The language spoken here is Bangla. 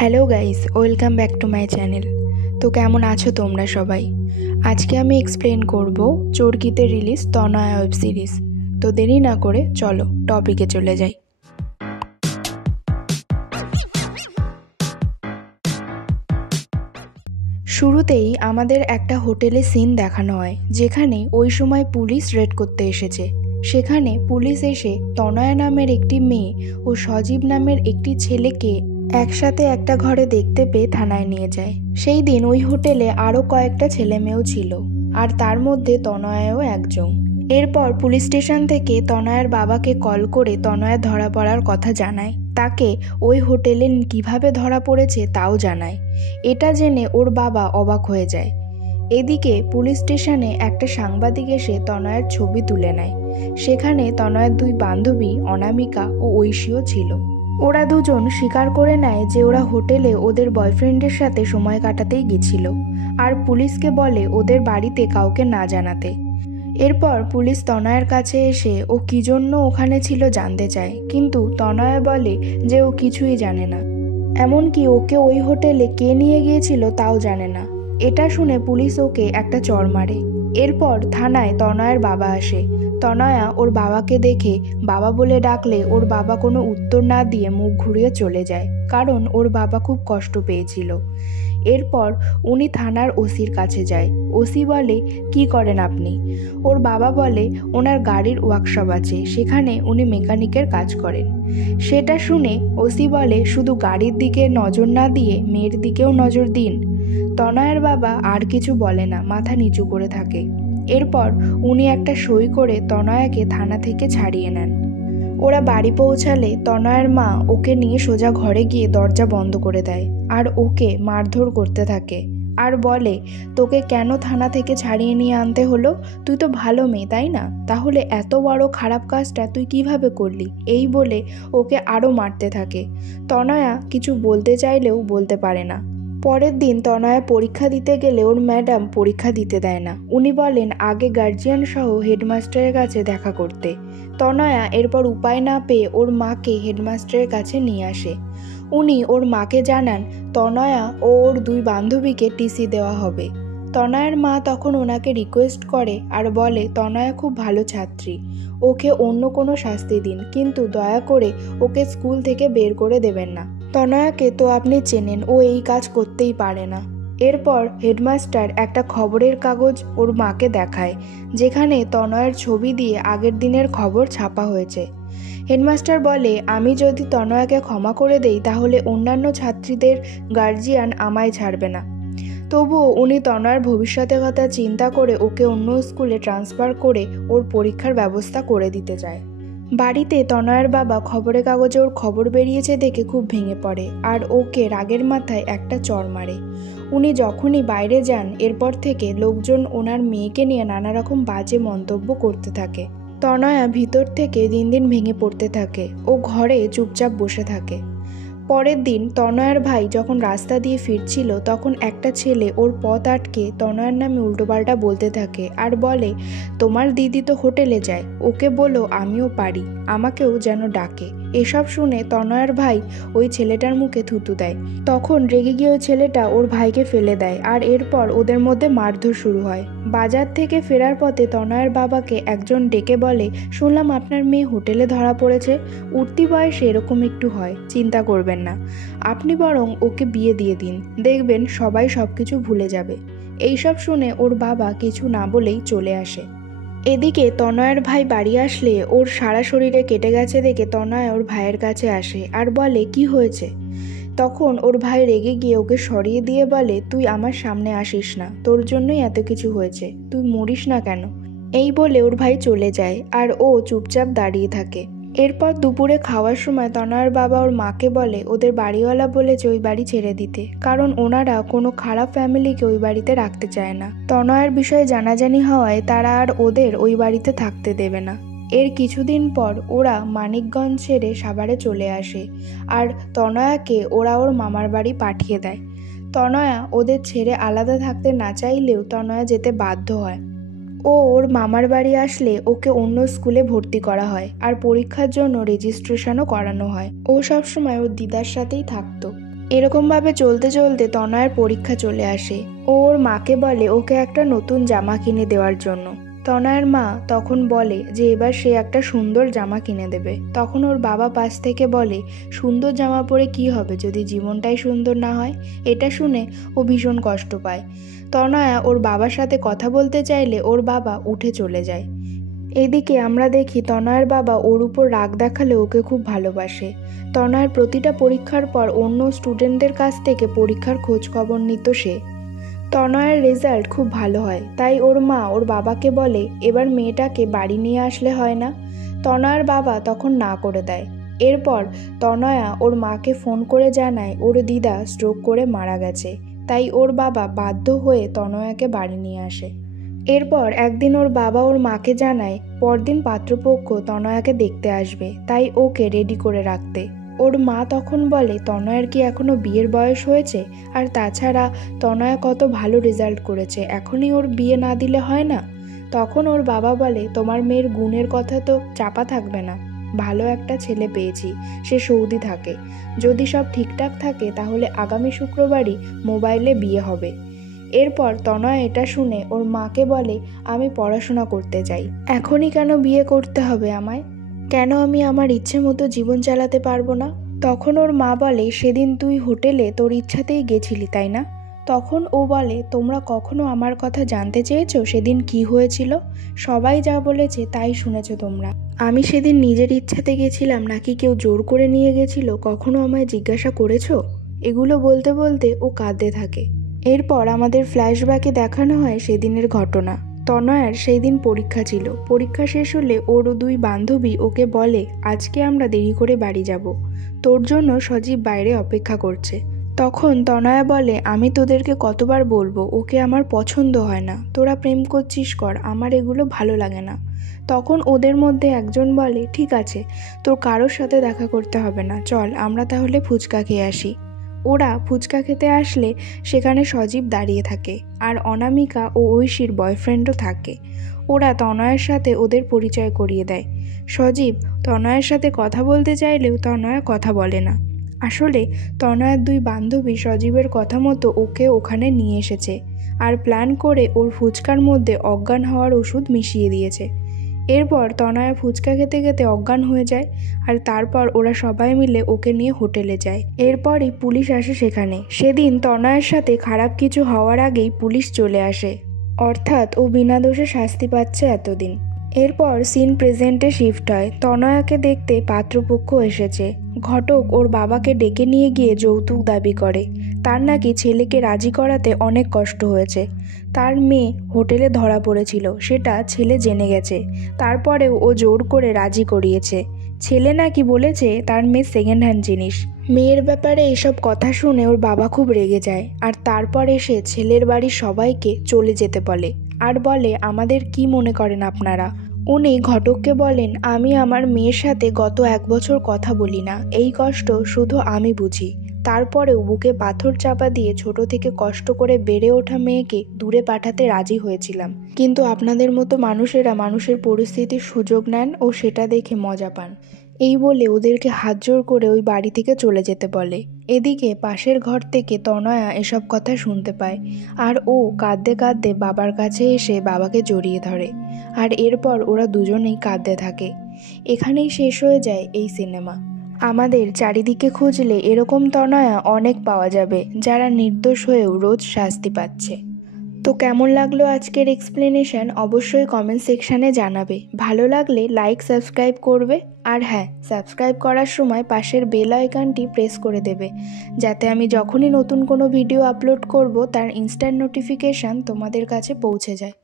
Hello guys, welcome back to my channel. তো কেমন আছো তোমরা সবাই? আজকে আমি এক্সপ্লেন করব চরকিতে রিলিজ তনয়া ওয়েব সিরিজ। তো দেরি না করে চলো টপিকে চলে যাই। শুরুতেই আমাদের একটা হোটেলে সিন দেখানো হয়, যেখানে ওই সময় পুলিশ রেড করতে এসেছে। সেখানে পুলিশ এসে তনয়া নামের একটি মেয়ে ও সজীব নামের একটি ছেলেকে একসাথে একটা ঘরে দেখতে পেয়ে থানায় নিয়ে যায়। সেই দিন ওই হোটেলে আরও কয়েকটা ছেলে মেয়েও ছিল, আর তার মধ্যে তনয়াও একজন। এরপর পুলিশ স্টেশন থেকে তনয়ার বাবাকে কল করে তনয়া ধরা পড়ার কথা জানায়। তাকে ওই হোটেলে কিভাবে ধরা পড়েছে তাও জানায়। এটা জেনে ওর বাবা অবাক হয়ে যায়। এদিকে পুলিশ স্টেশনে একটা সাংবাদিক এসে তনয়ার ছবি তুলে নেয়। সেখানে তনয়ার দুই বান্ধবী অনামিকা ও ঐশীও ছিল। ওরা দুজন স্বীকার করে নেয় যে ওরা হোটেলে ওদের বয়ফ্রেন্ডের সাথে সময় কাটাতেই গেছিল, আর পুলিশকে বলে ওদের বাড়িতে কাউকে না জানাতে। এরপর পুলিশ তনয়ার কাছে এসে ও কী জন্য ওখানে ছিল জানতে চায়, কিন্তু তনয়া বলে যে ও কিছুই জানে না, এমনকি ওকে ওই হোটেলে কে নিয়ে গিয়েছিল তাও জানে না। এটা শুনে পুলিশ ওকে একটা চড় মারে। এরপর থানায় তনয়ার বাবা আসে। তনয়া ওর বাবাকে দেখে বাবা বলে ডাকলে ওর বাবা কোনো উত্তর না দিয়ে মুখ ঘুরিয়ে চলে যায়, কারণ ওর বাবা খুব কষ্ট পেয়েছিল। এরপর উনি থানার ওসির কাছে যায়। ওসি বলে, কি করেন আপনি? ওর বাবা বলে ওনার গাড়ির ওয়ার্কশপ আছে, সেখানে উনি মেকানিকের কাজ করেন। সেটা শুনে ওসি বলে, শুধু গাড়ির দিকে নজর না দিয়ে মেয়ের দিকেও নজর দিন। তনয়ার বাবা আর কিছু বলে না, মাথা নিচু করে থাকে। এরপর উনি একটা সই করে তনয়াকে থানা থেকে ছাড়িয়ে নেন। ওরা বাড়ি পৌঁছালে তনয়ার মা ওকে নিয়ে সোজা ঘরে গিয়ে দরজা বন্ধ করে দেয়, আর ওকে মারধর করতে থাকে, আর বলে, তোকে কেন থানা থেকে ছাড়িয়ে নিয়ে আনতে হলো? তুই তো ভালো মেয়ে, তাই না? তাহলে এত বড় খারাপ কাজটা তুই কিভাবে করলি? এই বলে ওকে আরও মারতে থাকে। তনয়া কিছু বলতে চাইলেও বলতে পারে না। পরের দিন তনয়া পরীক্ষা দিতে গেলে ওর ম্যাডাম পরীক্ষা দিতে দেয় না। উনি বলেন আগে গার্জিয়ান সহ হেডমাস্টারের কাছে দেখা করতে। তনয়া এরপর উপায় না পেয়ে ওর মাকে হেডমাস্টারের কাছে নিয়ে আসে। উনি ওর মাকে জানান তনয়া ও ওর দুই বান্ধবীকে টিসি দেওয়া হবে। তনয়ার মা তখন ওনাকে রিকোয়েস্ট করে আর বলে, তনয়া খুব ভালো ছাত্রী, ওকে অন্য কোনো শাস্তি দিন, কিন্তু দয়া করে ওকে স্কুল থেকে বের করে দেবেন না। তনয়াকে তো আপনি চেনেন, ও এই কাজ করতেই পারে না। এরপর হেডমাস্টার একটা খবরের কাগজ ওর মাকে দেখায়, যেখানে তনয়ার ছবি দিয়ে আগের দিনের খবর ছাপা হয়েছে। হেডমাস্টার বলে, আমি যদি তনয়াকে ক্ষমা করে দেই তাহলে অন্যান্য ছাত্রীদের গার্জিয়ান আমায় ছাড়বে না। তবুও উনি তনয়ার ভবিষ্যতের কথা চিন্তা করে ওকে অন্য স্কুলে ট্রান্সফার করে ওর পরীক্ষার ব্যবস্থা করে দিতে চায়। বাড়িতে তনয়ার বাবা খবরের কাগজে ওর খবর বেরিয়েছে দেখে খুব ভেঙে পড়ে, আর ওকে রাগের মাথায় একটা চড় মারে। উনি যখনই বাইরে যান, এরপর থেকে লোকজন ওনার মেয়েকে নিয়ে নানা রকম বাজে মন্তব্য করতে থাকে। তনয়া ভিতর থেকে দিন দিন ভেঙে পড়তে থাকে। ও ঘরে চুপচাপ বসে থাকে। পরের দিন তনয়ার ভাই যখন রাস্তা দিয়ে ফিরছিল, তখন একটা ছেলে ওর পথ আটকে তনয়ার নামে উল্টোপাল্টা বলতে থাকে, আর বলে, তোমার দিদি তো হোটেলে যায়, ওকে বলো আমিও পারি, আমাকেও যেন ডাকে। এসব শুনে তনয়ার ভাই ওই ছেলেটার মুখে থুতু দেয়। তখন রেগে গিয়ে ওই ছেলেটা ওর ভাইকে ফেলে দেয়, আর এরপর ওদের মধ্যে মারধর শুরু হয়। বাজার থেকে ফেরার পথে তনয়ার বাবাকে একজন ডেকে বলে, শুনলাম আপনার মেয়ে হোটেলে ধরা পড়েছে। উঠতি বয়সে এরকম একটু হয়, চিন্তা করবেন না, আপনি বরং ওকে বিয়ে দিয়ে দিন, দেখবেন সবাই সবকিছু ভুলে যাবে। এইসব শুনে ওর বাবা কিছু না বলেই চলে আসে। এদিকে তনয়ার ভাই বাড়ি আসলে ওর সারা শরীরে কেটে গেছে দেখে তনয়া ওর ভাইয়ের কাছে আসে আর বলে, কি হয়েছে? তখন ওর ভাই রেগে গিয়ে ওকে সরিয়ে দিয়ে বলে, তুই আমার সামনে আসিস না, তোর জন্যই এত কিছু হয়েছে, তুই মরিস না কেন? এই বলে ওর ভাই চলে যায়, আর ও চুপচাপ দাঁড়িয়ে থাকে। এরপর দুপুরে খাওয়ার সময় তনয়ার বাবা ওর মাকে বলে ওদের বাড়িওয়ালা বলেছে ওই বাড়ি ছেড়ে দিতে, কারণ ওনারা কোনো খারাপ ফ্যামিলিকে ওই বাড়িতে রাখতে চায় না। তনয়ার বিষয়ে জানাজানি হওয়ায় তারা আর ওদের ওই বাড়িতে থাকতে দেবে না। এর কিছুদিন পর ওরা মানিকগঞ্জ ছেড়ে সাভারে চলে আসে, আর তনয়াকে ওরা ওর মামার বাড়ি পাঠিয়ে দেয়। তনয়া ওদের ছেড়ে আলাদা থাকতে না চাইলেও তনয়া যেতে বাধ্য হয়। ও ওর মামার বাড়ি আসলে ওকে অন্য স্কুলে ভর্তি করা হয়, আর পরীক্ষার জন্য রেজিস্ট্রেশনও করানো হয়। ও সবসময় ওর দিদার সাথেই থাকতো। এরকমভাবে চলতে চলতে তনয়ের পরীক্ষা চলে আসে। ও ওর মাকে বলে ওকে একটা নতুন জামা কিনে দেওয়ার জন্য। তনয়ের মা তখন বলে যে এবার সে একটা সুন্দর জামা কিনে দেবে। তখন ওর বাবা পাশ থেকে বলে, সুন্দর জামা পরে কি হবে যদি জীবনটাই সুন্দর না হয়? এটা শুনে ও ভীষণ কষ্ট পায়। তনয়া ওর বাবার সাথে কথা বলতে চাইলে ওর বাবা উঠে চলে যায়। এদিকে আমরা দেখি তনয়ের বাবা ওর উপর রাগ দেখালে ওকে খুব ভালোবাসে। তনয়ের প্রতিটা পরীক্ষার পর অন্য স্টুডেন্টদের কাছ থেকে পরীক্ষার খোঁজ খবর নিত সে। তনয়ের রেজাল্ট খুব ভালো হয়, তাই ওর মা ওর বাবাকে বলে এবার মেয়েটাকে বাড়ি নিয়ে আসলে হয় না? তনয়ের বাবা তখন না করে দেয়। এরপর তনয়া ওর মাকে ফোন করে জানায় ওর দিদা স্ট্রোক করে মারা গেছে, তাই ওর বাবা বাধ্য হয়ে তনয়াকে বাড়ি নিয়ে আসে। এরপর একদিন ওর বাবা ওর মাকে জানায় পরদিন পাত্রপক্ষ তনয়াকে দেখতে আসবে, তাই ওকে রেডি করে রাখতে। ওর মা তখন বলে তনয়ার কি এখনো বিয়ের বয়স হয়েছে? আর তাছাড়া তনয়া কত ভালো রেজাল্ট করেছে, এখনই ওর বিয়ে না দিলে হয় না? তখন ওর বাবা বলে তোমার মেয়ের গুণের কথা তো চাপা থাকবে না, ভালো একটা ছেলে পেয়েছি, সে সৌদি থাকে, যদি সব ঠিকঠাক থাকে তাহলে আগামী শুক্রবারই মোবাইলে বিয়ে হবে। এরপর তনয় এটা শুনে ওর মাকে বলে আমি পড়াশোনা করতে চাই, এখনই কেন বিয়ে করতে হবে আমায়? কেন আমি আমার ইচ্ছে মতো জীবন চালাতে পারবো না? তখন ওর মা বলে সেদিন তুই হোটেলে তোর ইচ্ছাতেই গেছিলি তাই না? তখন ও বলে তোমরা কখনো আমার কথা জানতে চেয়েছো সেদিন কি হয়েছিল? সবাই যা বলেছে তাই শুনেছো তোমরা। আমি সেদিন নিজের ইচ্ছাতে গেছিলাম নাকি কেউ জোর করে নিয়ে গেছিল, কখনো আমায় জিজ্ঞাসা করেছো? এগুলো বলতে বলতে ও কাঁদতে থাকে। এরপর আমাদের ফ্ল্যাশব্যাকে দেখানো হয় সেদিনের ঘটনা। তনয়ার সেই দিন পরীক্ষা ছিল। পরীক্ষা শেষ হলে ওর দুই বান্ধবী ওকে বলে আজকে আমরা দেরি করে বাড়ি যাব, তোর জন্য সজীব বাইরে অপেক্ষা করছে। তখন তনয়া বলে আমি তোদেরকে কতবার বলবো ওকে আমার পছন্দ হয় না, তোরা প্রেম করছিস কর, আমার এগুলো ভালো লাগে না। তখন ওদের মধ্যে একজন বলে ঠিক আছে, তোর কারোর সাথে দেখা করতে হবে না, চল আমরা তাহলে ফুচকা খেয়ে আসি। ওরা ফুচকা খেতে আসলে সেখানে সজীব দাঁড়িয়ে থাকে, আর অনামিকা ও ঐশীর বয়ফ্রেন্ডও থাকে। ওরা তনয়ের সাথে ওদের পরিচয় করিয়ে দেয়। সজীব তনয়ের সাথে কথা বলতে চাইলেও তনয়া কথা বলে না। আসলে তনয়ার দুই বান্ধবী সজীবের কথা মতো ওকে ওখানে নিয়ে এসেছে, আর প্ল্যান করে ওর ফুচকার মধ্যে অজ্ঞান হওয়ার ওষুধ মিশিয়ে দিয়েছে। এরপর তনয়া ফুচকা খেতে খেতে অজ্ঞান হয়ে যায়, আর তারপর ওরা সবাই মিলে ওকে নিয়ে হোটেলে যায়। এরপরই পুলিশ আসে সেখানে। সেদিন তনয়ের সাথে খারাপ কিছু হওয়ার আগেই পুলিশ চলে আসে, অর্থাৎ ও বিনা দোষে শাস্তি পাচ্ছে এতদিন। এরপর সিন প্রেজেন্টে শিফট হয়। তনয়াকে দেখতে পাত্রপক্ষ এসেছে। ঘটক ওর বাবাকে ডেকে নিয়ে গিয়ে যৌতুক দাবি করে। তার নাকি ছেলেকে রাজি করাতে অনেক কষ্ট হয়েছে। তার মেয়ে হোটেলে ধরা পড়েছিল, সেটা ছেলে জেনে গেছে, তারপরেও ও জোর করে রাজি করিয়েছে। ছেলে নাকি বলেছে তার মেয়ে সেকেন্ড হ্যান্ড জিনিস। মেয়ের ব্যাপারে এসব কথা শুনে ওর বাবা খুব রেগে যায়, আর তারপর এসে ছেলের বাড়ির সবাইকে চলে যেতে বলে, আর বলে আমাদের কি মনে করেন আপনারা? উনি ঘটককে বলেন আমি আমার মেয়ের সাথে গত 1 বছর কথা বলি না, এই কষ্ট শুধু আমি বুঝি। তারপরেও বুকে পাথর চাপা দিয়ে ছোট থেকে কষ্ট করে বেড়ে ওঠা মেয়েকে দূরে পাঠাতে রাজি হয়েছিলাম, কিন্তু আপনাদের মতো মানুষেরা মানুষের পরিস্থিতির সুযোগ নেন ও সেটা দেখে মজা পান। এই বলে ওদেরকে হাত জোড় করে ওই বাড়ি থেকে চলে যেতে বলে। এদিকে পাশের ঘর থেকে তনয়া এসব কথা শুনতে পায়, আর ও কাঁদতে কাঁদতে বাবার কাছে এসে বাবাকে জড়িয়ে ধরে, আর এরপর ওরা দুজনেই কাঁদতে থাকে। এখানেই শেষ হয়ে যায় এই সিনেমা। আমাদের চারিদিকে খুঁজলে এরকম তনয়া অনেক পাওয়া যাবে যারা নির্দোষ হয়েও রোজ শাস্তি পাচ্ছে। তো কেমন লাগলো আজকের এক্সপ্লেনেশন অবশ্যই কমেন্ট সেকশানে জানাবে। ভালো লাগলে লাইক সাবস্ক্রাইব করবে, আর হ্যাঁ, সাবস্ক্রাইব করার সময় পাশের বেল আইকনটি প্রেস করে দেবে, যাতে আমি যখনই নতুন কোনো ভিডিও আপলোড করব তার ইনস্ট্যান্ট নোটিফিকেশান তোমাদের কাছে পৌঁছে যায়।